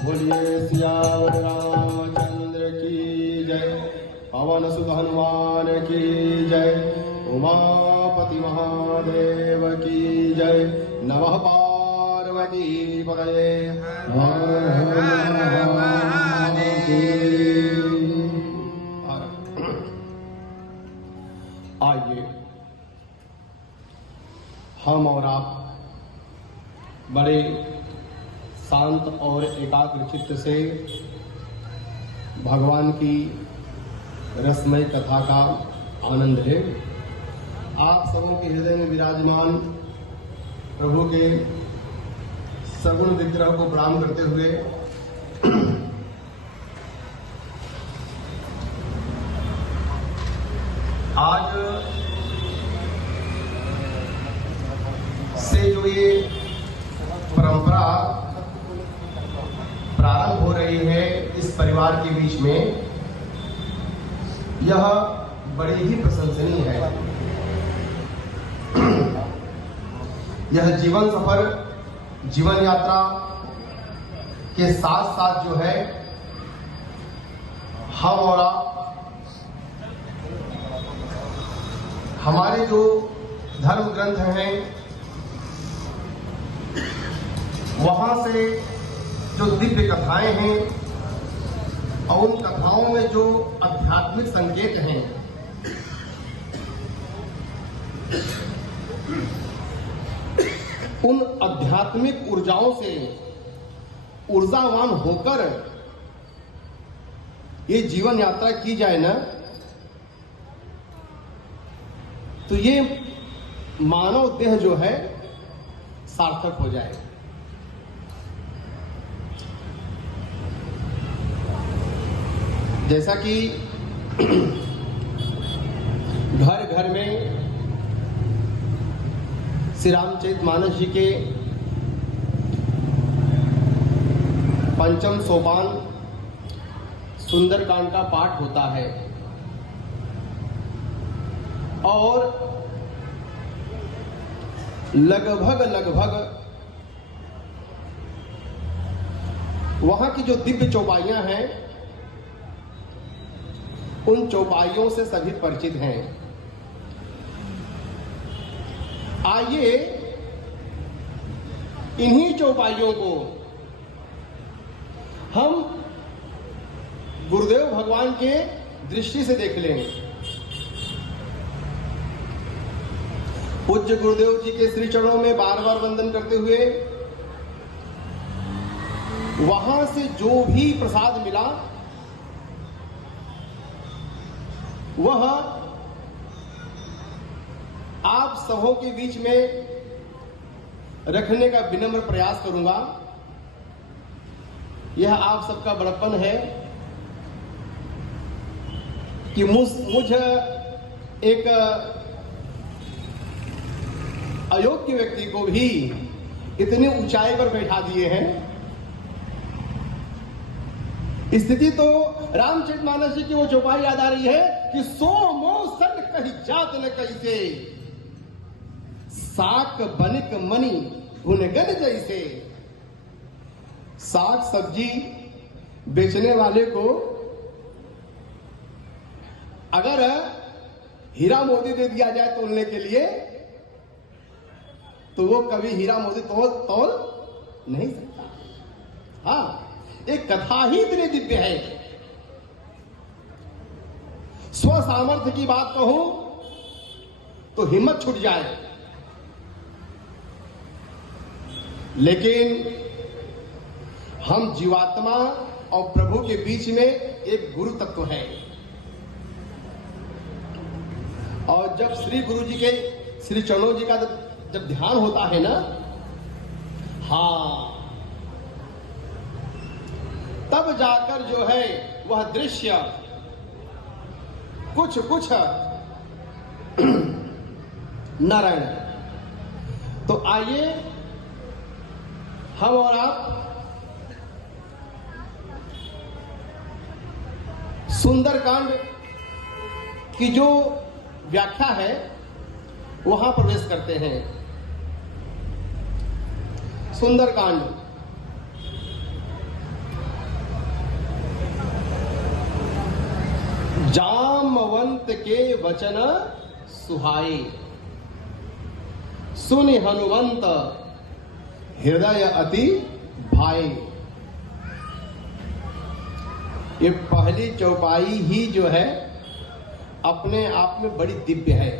बोलिए सियावर रामचंद्र की जय। पवन सुत हनुमान की जय। उमापति महादेव की जय। नमः पार्वती पतये हर हर महादेव। आइए हम और आप बड़े शांत और एकाग्र चित्त से भगवान की रसमय कथा का आनंद है। आप सबों के हृदय में विराजमान प्रभु के सगुण विग्रह को प्रणाम करते हुए आज से जो ये परंपरा प्रारंभ हो रही है इस परिवार के बीच में, यह बड़ी ही प्रशंसनीय है। यह जीवन सफर, जीवन यात्रा के साथ साथ जो है हम और आप हमारे जो धर्म ग्रंथ हैं वहां से जो दिव्य कथाएं हैं और उन कथाओं में जो आध्यात्मिक संकेत हैं उन आध्यात्मिक ऊर्जाओं से ऊर्जावान होकर ये जीवन यात्रा की जाए ना, तो ये मानव देह जो है सार्थक हो जाए। जैसा कि घर घर में श्री रामचरितमानस जी के पंचम सोपान सुंदरकांड का पाठ होता है और लगभग वहां की जो दिव्य चौपाइयां हैं उन चौपाइयों से सभी परिचित हैं। आइए इन्हीं चौपाइयों को हम गुरुदेव भगवान के दृष्टि से देख लें। पूज्य गुरुदेव जी के श्री चरणों में बार बार वंदन करते हुए वहां से जो भी प्रसाद मिला वह आप सबों के बीच में रखने का विनम्र प्रयास करूंगा। यह आप सबका बड़प्पन है कि मुझ एक अयोग्य व्यक्ति को भी इतनी ऊंचाई पर बैठा दिए हैं। स्थिति तो रामचरितमानस जी की वो चौपाई याद आ रही है कि सो मोसन कही जात न कैसे, साक बनिक मणि गुनगन जैसे। साग सब्जी बेचने वाले को अगर हीरा मोती दे दिया जाए तोलने के लिए तो वो कभी हीरा मोती तोल नहीं सकता। हाँ, एक कथा ही इतनी दिव्य है। स्व सामर्थ्य की बात कहूं तो हिम्मत छूट जाए, लेकिन हम जीवात्मा और प्रभु के बीच में एक गुरु तत्व है। और जब श्री गुरु जी के श्री चरणों जी का जब ध्यान होता है ना, हाँ, तब जाकर जो है वह दृश्य कुछ नारायण। तो आइए हम और आप सुंदरकांड की जो व्याख्या है वहां प्रवेश करते हैं। सुंदरकांड जामवंत के वचन सुहाए, सुनि हनुमंत हृदय अति भाए। ये पहली चौपाई ही जो है अपने आप में बड़ी दिव्य है।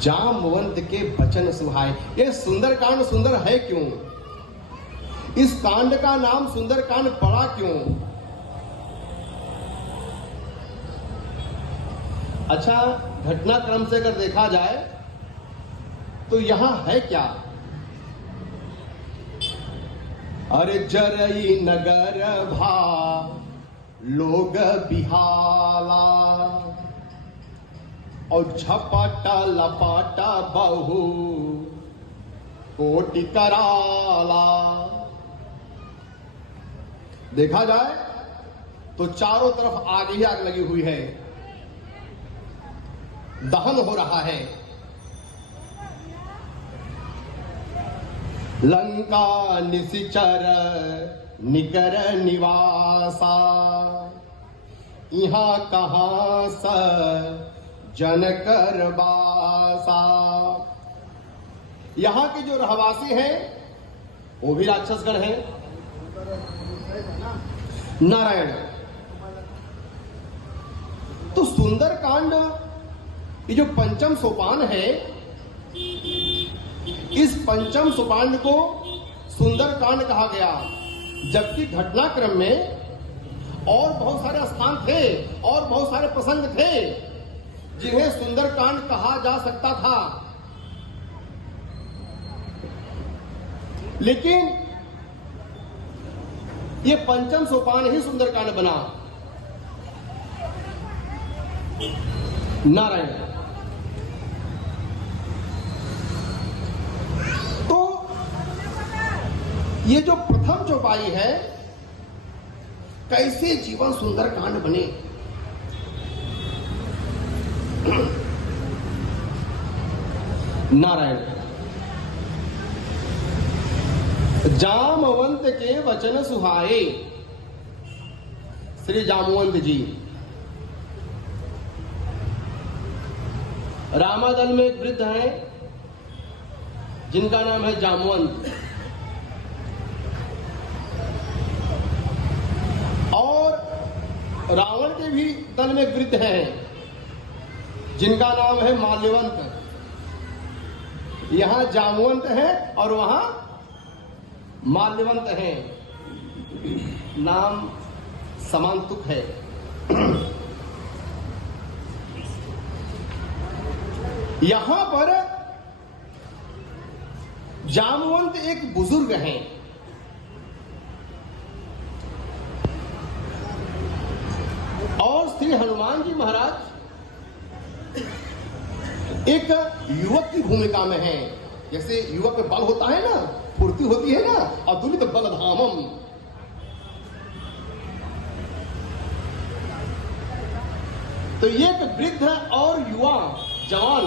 जामवंत के वचन सुहाए। ये सुंदरकांड सुंदर है क्यों? इस कांड का नाम सुंदरकांड पड़ा क्यों? अच्छा, घटनाक्रम से अगर देखा जाए तो यहां है क्या? अरे जरई नगर भा लोग बिहाला, और झपटा लपाटा बहु कोटि कराला। देखा जाए तो चारों तरफ आग ही आग लगी हुई है, दहन हो रहा है। लंका निशिचर निकर निवासा, यहाँ कहां स जनकर बासा। यहां के जो रहवासी हैं वो भी राक्षसगण हैं। नारायण। तो सुंदरकांड, ये जो पंचम सोपान है, इस पंचम सोपान को सुंदरकांड कहा गया। जबकि घटनाक्रम में और बहुत सारे स्थान थे और बहुत सारे प्रसंग थे जिन्हें सुंदरकांड कहा जा सकता था, लेकिन ये पंचम सोपान ही सुंदरकांड बना। नारायण। तो ये जो प्रथम चौपाई है, कैसे जीवन सुंदरकांड बने। नारायण। जामवंत के वचन सुहाए। श्री जामवंत जी रामादल में एक वृद्ध हैं जिनका नाम है जामवंत, और रावण के भी दल में एक वृद्ध हैं जिनका नाम है माल्यवंत। यहां जामवंत है और वहां माल्यवंत है। नाम समांतुक है। यहां पर जामवंत एक बुजुर्ग हैं। और श्री हनुमान जी महाराज एक युवक की भूमिका में है। जैसे युवक में बल होता है ना, फुर्ती होती है ना, अतुलित बलधामम। तो ये एक वृद्ध और युवा जवान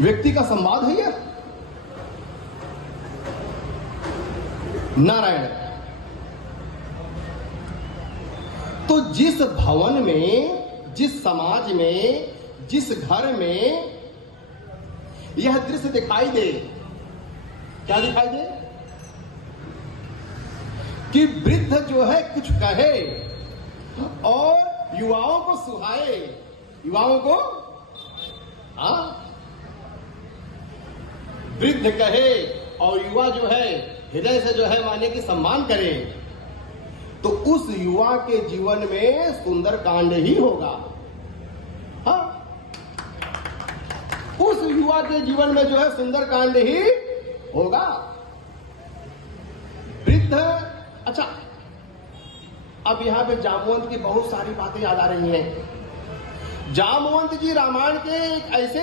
व्यक्ति का संवाद है यह। नारायण। तो जिस भवन में, जिस समाज में, जिस घर में यह दृश्य दिखाई दे, क्या दिखाई दे कि वृद्ध जो है कुछ कहे और युवाओं को सुहाए, युवाओं को वृद्ध कहे और युवा जो है हृदय से जो है माने कि सम्मान करे, तो उस युवा के जीवन में सुंदरकांड ही होगा। हाँ, उस युवा के जीवन में जो है सुंदरकांड ही होगा। वृद्ध। अच्छा, अब यहां पे जामवंत की बहुत सारी बातें याद आ रही हैं। जामवंत जी रामायण के एक ऐसे